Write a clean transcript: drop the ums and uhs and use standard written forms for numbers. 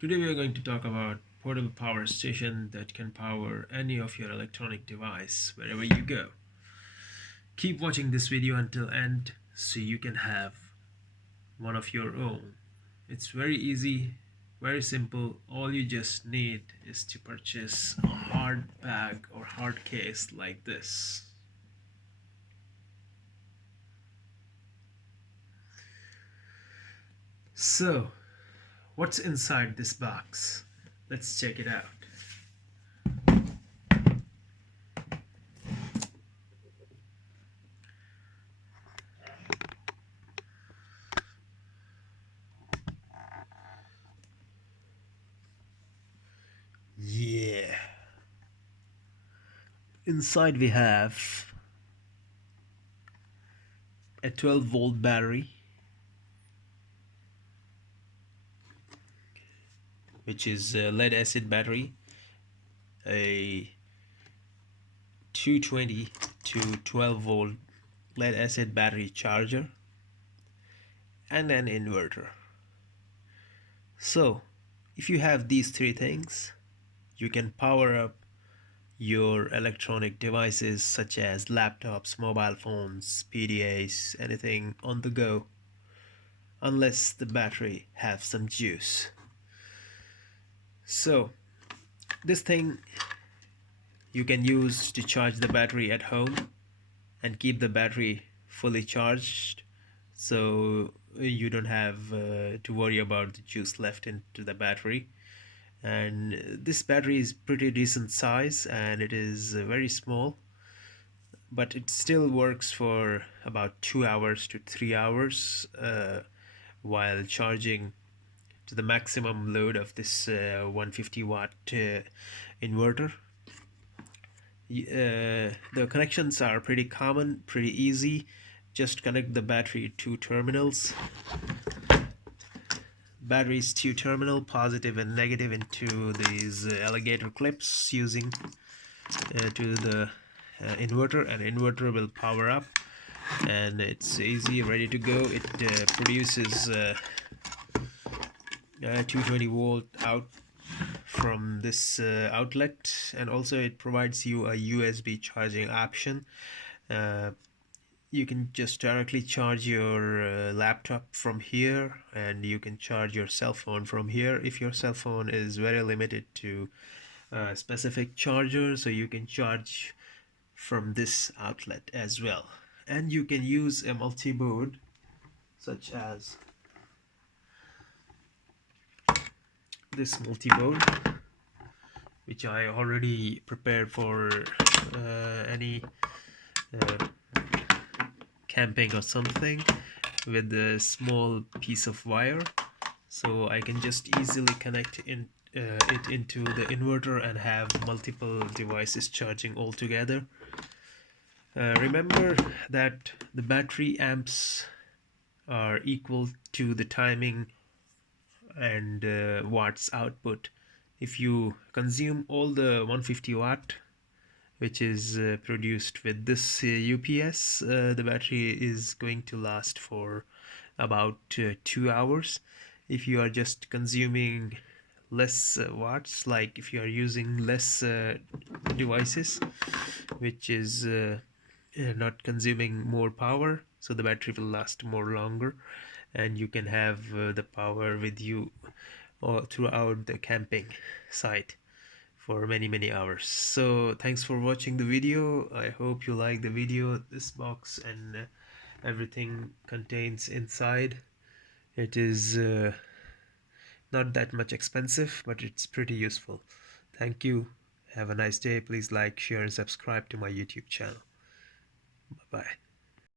Today we are going to talk about portable power station that can power any of your electronic device wherever you go. Keep watching this video until end so you can have one of your own. It's very easy, very simple. All you just need is to purchase a hard bag or hard case like this. So, what's inside this box? Let's check it out. Yeah. Inside we have a 12-volt battery, which is a lead acid battery, a 220 to 12 volt lead acid battery charger, and an inverter. So if you have these three things, you can power up your electronic devices such as laptops, mobile phones, PDAs, anything on the go, unless the battery have some juice. So this thing you can use to charge the battery at home and keep the battery fully charged, so you don't have to worry about the juice left into the battery. And this battery is pretty decent size, and it is very small, but it still works for about 2 hours to 3 hours while charging to the maximum load of this 150 watt inverter. The connections are pretty common, pretty easy. Just connect the battery to terminals. Battery's two terminal, positive and negative, into these alligator clips using to the inverter, and inverter will power up, and it's easy, ready to go. It produces 220 volt out from this outlet, and also it provides you a USB charging option. You can just directly charge your laptop from here, and you can charge your cell phone from here if your cell phone is very limited to specific charger, so you can charge from this outlet as well. And you can use a multi-board such as this multi-board, which I already prepared for any camping or something, with a small piece of wire, so I can just easily connect it into the inverter and have multiple devices charging all together. Remember that the battery amps are equal to the timing and watts output. If you consume all the 150 watt which is produced with this UPS, the battery is going to last for about 2 hours. If you are just consuming less watts, like if you are using less devices which is not consuming more power, so the battery will last more longer, and you can have the power with you all throughout the camping site for many hours. So thanks for watching the video. I hope you like the video. This box and everything contains inside, it is not that much expensive, but it's pretty useful. Thank you. Have a nice day. Please like, share and subscribe to my YouTube channel. Bye bye.